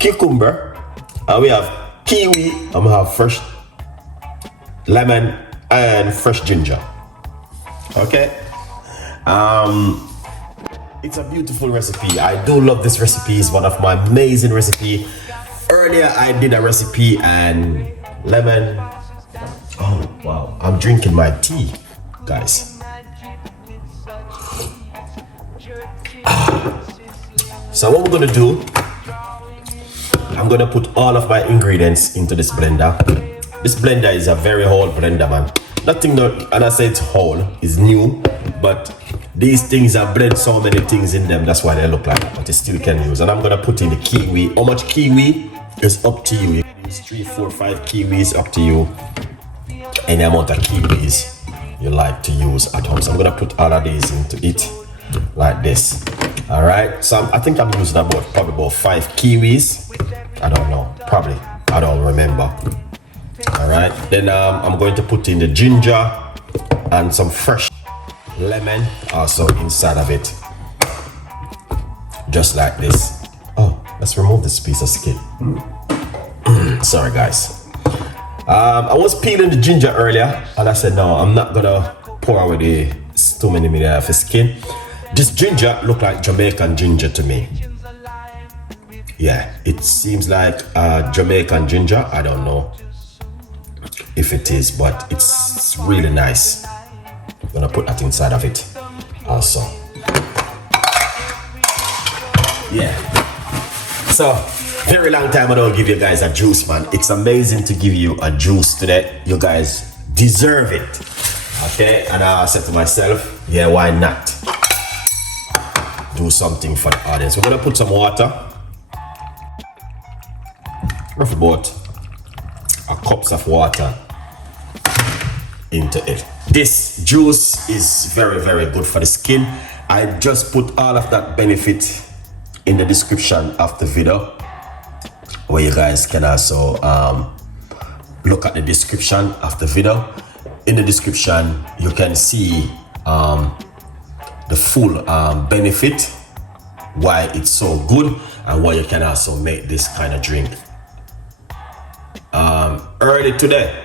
cucumber, and we have kiwi, and we have fresh lemon and fresh ginger. Okay, it's a beautiful recipe. I do love this recipe. It's one of my amazing recipe. Earlier I did a recipe and lemon. Oh wow, I'm drinking my tea, guys. So what we're gonna do, I'm gonna put all of my ingredients into this blender. This blender is a very old blender, man. Nothing that, and I say it's old, is new, but these things have blend so many things in them, that's why they look like that, but you still can use. And I'm gonna put in the kiwi. How much kiwi is up to you. It's 3, 4, 5 kiwis, up to you. Any amount of kiwis you like to use at home. So I'm gonna put all of these into it like this. All right, so I think I'm using probably about 5 kiwis. I don't know, probably, I don't remember. All right, then I'm going to put in the ginger and some fresh lemon also inside of it, just like this. Oh, let's remove this piece of skin. Sorry guys, I was peeling the ginger earlier and I said no, I'm not gonna pour away the too many minutes of the skin. This ginger look like Jamaican ginger to me. Yeah, it seems like Jamaican ginger. I don't know if it is, but it's really nice. I'm gonna put that inside of it also. Yeah, so very long time I don't give you guys a juice, man. It's amazing to give you a juice today. You guys deserve it. Okay, and I said to myself, yeah, why not do something for the audience? We're gonna put some water, roughly about a cups of water into it. This juice is very, very good for the skin. I just put all of that benefit in the description of the video, where you guys can also look at the description of the video. In the description you can see the full benefit, why it's so good, and why you can also make this kind of drink. Early today,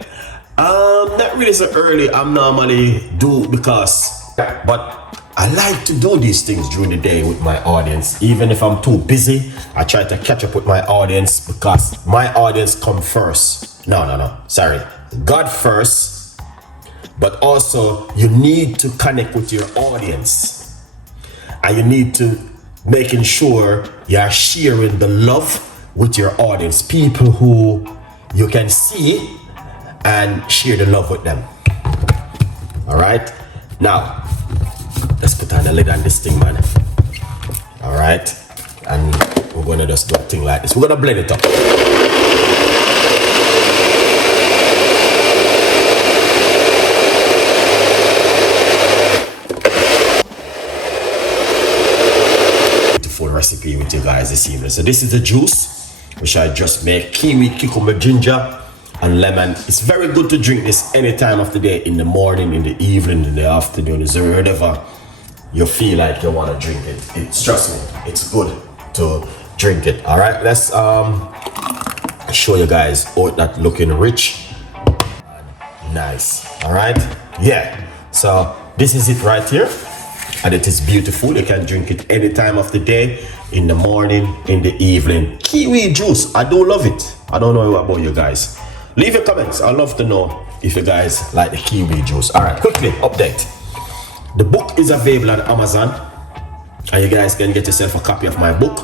not really so early. I'm normally do because, but I like to do these things during the day with my audience. Even if I'm too busy, I try to catch up with my audience, because my audience come first. No, sorry, God first, but also you need to connect with your audience, and you need to making sure you are sharing the love with your audience, people who you can see, and share the love with them. All right, now let's put on the lid on this thing, man. All right, and we're gonna just do a thing like this. We're gonna blend it up. Beautiful recipe with you guys this evening. So this is the juice which I just make: kiwi, cucumber, ginger, and lemon. It's very good to drink this any time of the day, in the morning, in the evening, in the afternoon, whatever you feel like you want to drink it. Trust me, it's good to drink it. All right, let's show you guys how that looking rich and nice. All right, yeah, so this is it right here, and it is beautiful. You can drink it any time of the day, in the morning, in the evening. Kiwi juice, I do love it. I don't know about you guys. Leave your comments. I'd love to know if you guys like the kiwi juice. All right, quickly update. The book is available on Amazon, and you guys can get yourself a copy of my book.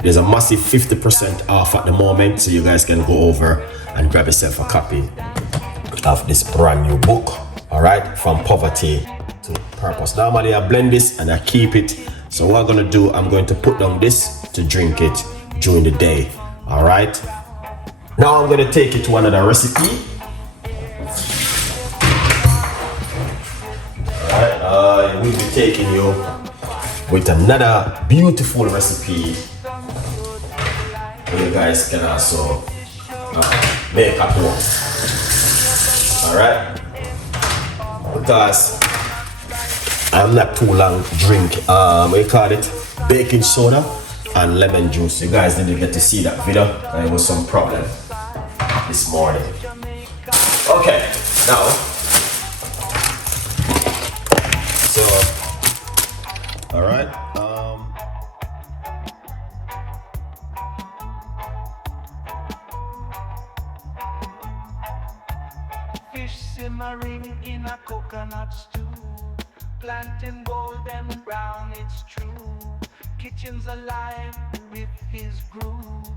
There's a massive 50% off at the moment, so you guys can go over and grab yourself a copy of this brand new book. All right, from poverty to purpose. Normally I blend this and I keep it. So what I'm gonna do, I'm going to put down this to drink it during the day. All right. Now I'm gonna take it to another recipe. Alright, we'll be taking you with another beautiful recipe where you guys can also make at home. Alright? Because I'm not too long drink, what you call it, baking soda. and lemon juice. You guys didn't get to see that video. There was some problem this morning. Okay, now, so, all right. Fish simmering in a coconut stew, planting golden brown, it's true. Kitchen's alive with his groove.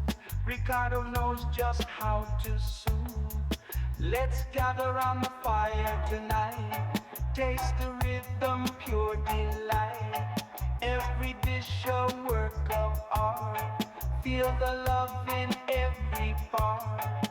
Ricardo knows just how to soothe. Let's gather on the fire tonight. Taste the rhythm, pure delight. Every dish a work of art. Feel the love in every part.